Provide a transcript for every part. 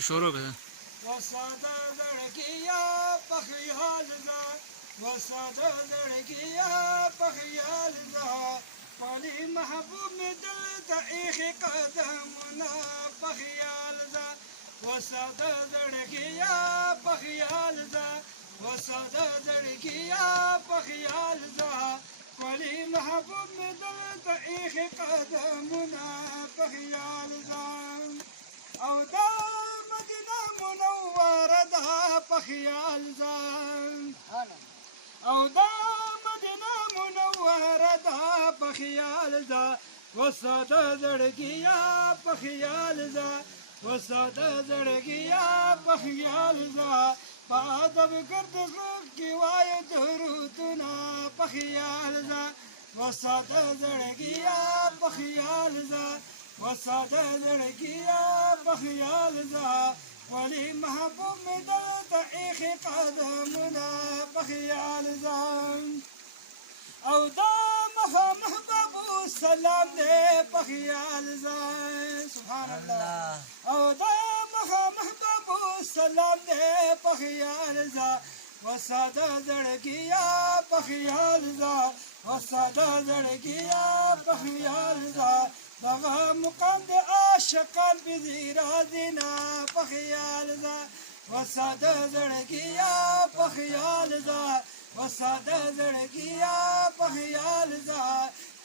شروع کړه. وساده زړګیا په خیال ده، وساده زړګیا په خیال ده، پالي محبوب مې دلته ایښي قدمونه په خیال ده. وساده زړګیا په خیال ده، وساده زړګیا په خیال ده، پالي محبوب مې دلته ایښي قدمونه په خیال ده. او دا مدینه منوره ده په خیال ده، او دا مدینه منوره ده په خیال ده. وساده زړګیا په خیال ده، وساده زړګیا په خیال ده، په ادب ګرد زړه کې وایي درودونه په خیال ده. وساده زړګیا په خیال ده، وساده زړګیا په خیال ده، ولي محبوب مې دلته ایښي قدمونه په خیال ده. او دا مخامخ بابو سلام دی په خیال ده، سبحان الله. او دا مخامخ بابو سلام دی په خیال ده، وساده زړګیا په خیال ده، وساده زړګیا په خیال ده. دغه مقام د عاشقان بزیرا دینا په خیال ده، وساده زړګیا په خیال ده، وساده زړګیا په خیال ده،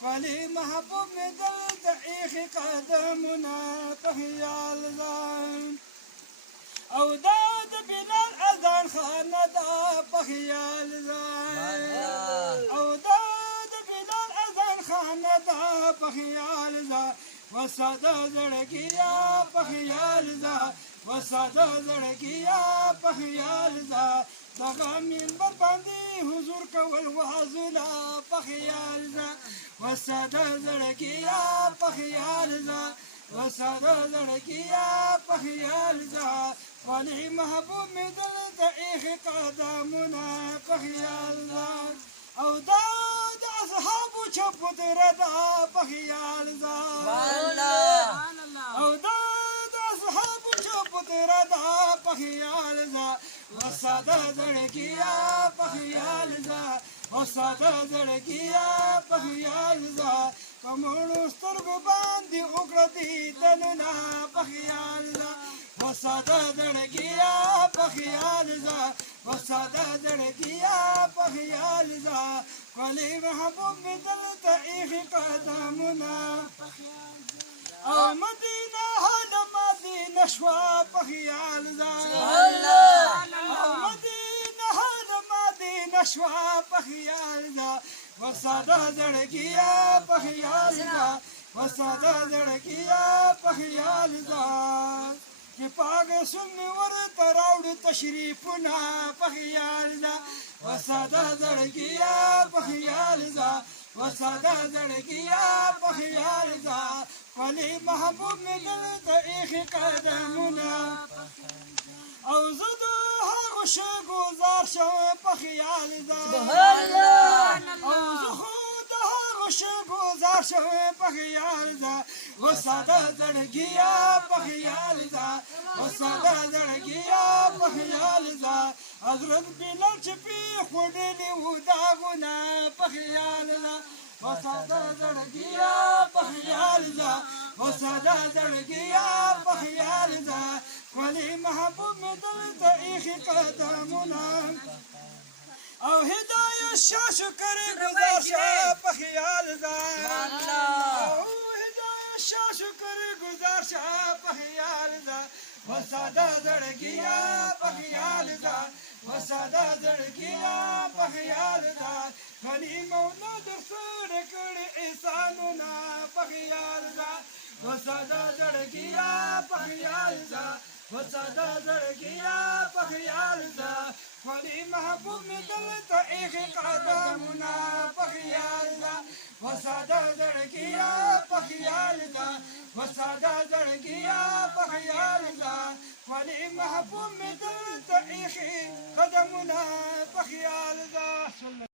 ولي محبوب مې دلته ایښي قدمونه په خیال ده. او دا د بلال اذان خانه ده په خیال ده، او دا د بلال اذان خانه ده په خیال ده. وساده زړګیا په خیال ده، وساده زړګیا په خیال ده. دغه منبر باندې حضور کول وعظونه په خیال ده، وساده زړګیا په خیال ده، وساده زړګیا په خیال ده، ولي محبوب مې دلته ایښي قدمونه په خیال ده. او دا د اصحابو چپدره ده په خیال ده، او دا د اصحابو چپدره ده په خیال ده. وساده زړګیا په خیال ده، وساده زړګیا په خیال ده، په مړو سترګو باندې وکړه دیدنونه په خیال ده. وساده زړګیا په خیال ده، وساده زړګیا په خیال ده، ولي محبوب مې دلته ایښي قدمونه په خیال ده. او مدینه هله مدینه شوه په خیال ده، او مدینه هله مدینه شوه په خیال ده. وساده زړګیا په خیال ده، وساده زړګیا په خیال ده، چې پاک سم ورته راوړي تشریفونه په خیال ده. وساده زړګیا په خیال ده، وساده زړګیا په خیال ده، ولي محبوب مې دلته ایښي قدمونه. او زه د هغو ښه ګزار شوی په خیال ده، او زه خو د هغو ښه ګزار شوی په خیال ده. وساده زړګیا په خیال ده، وساده زړګیا په خیال ده، حضرت بلال چې پرېښودلي وو داغونه په خیال ده. وساده زړګیا په خیال ده، وساده زړګیا په خیال ده، ولي محبوب مې دلته ایښي قدمونه. او هدایت شاه شکر ګزار شه په خیال ده، او هدایت شاه شکر ګزار شه په خیال ده. وساده زړګیا په خیال ده، وساده زړګیا په خیال ده، ولي مولا درسره کړي احسانونه په خیال ده. وساده زړګیا په خیال ده، وساده زړګیا په خیال ده، ولي محبوب مې دلته ایښي قدمونه په خیال ده. وساده زړګیا په خیال ده، وساده زړګیا په خیال ده، ولي محبوب مې دلته ایښي قدمونه په خیال ده.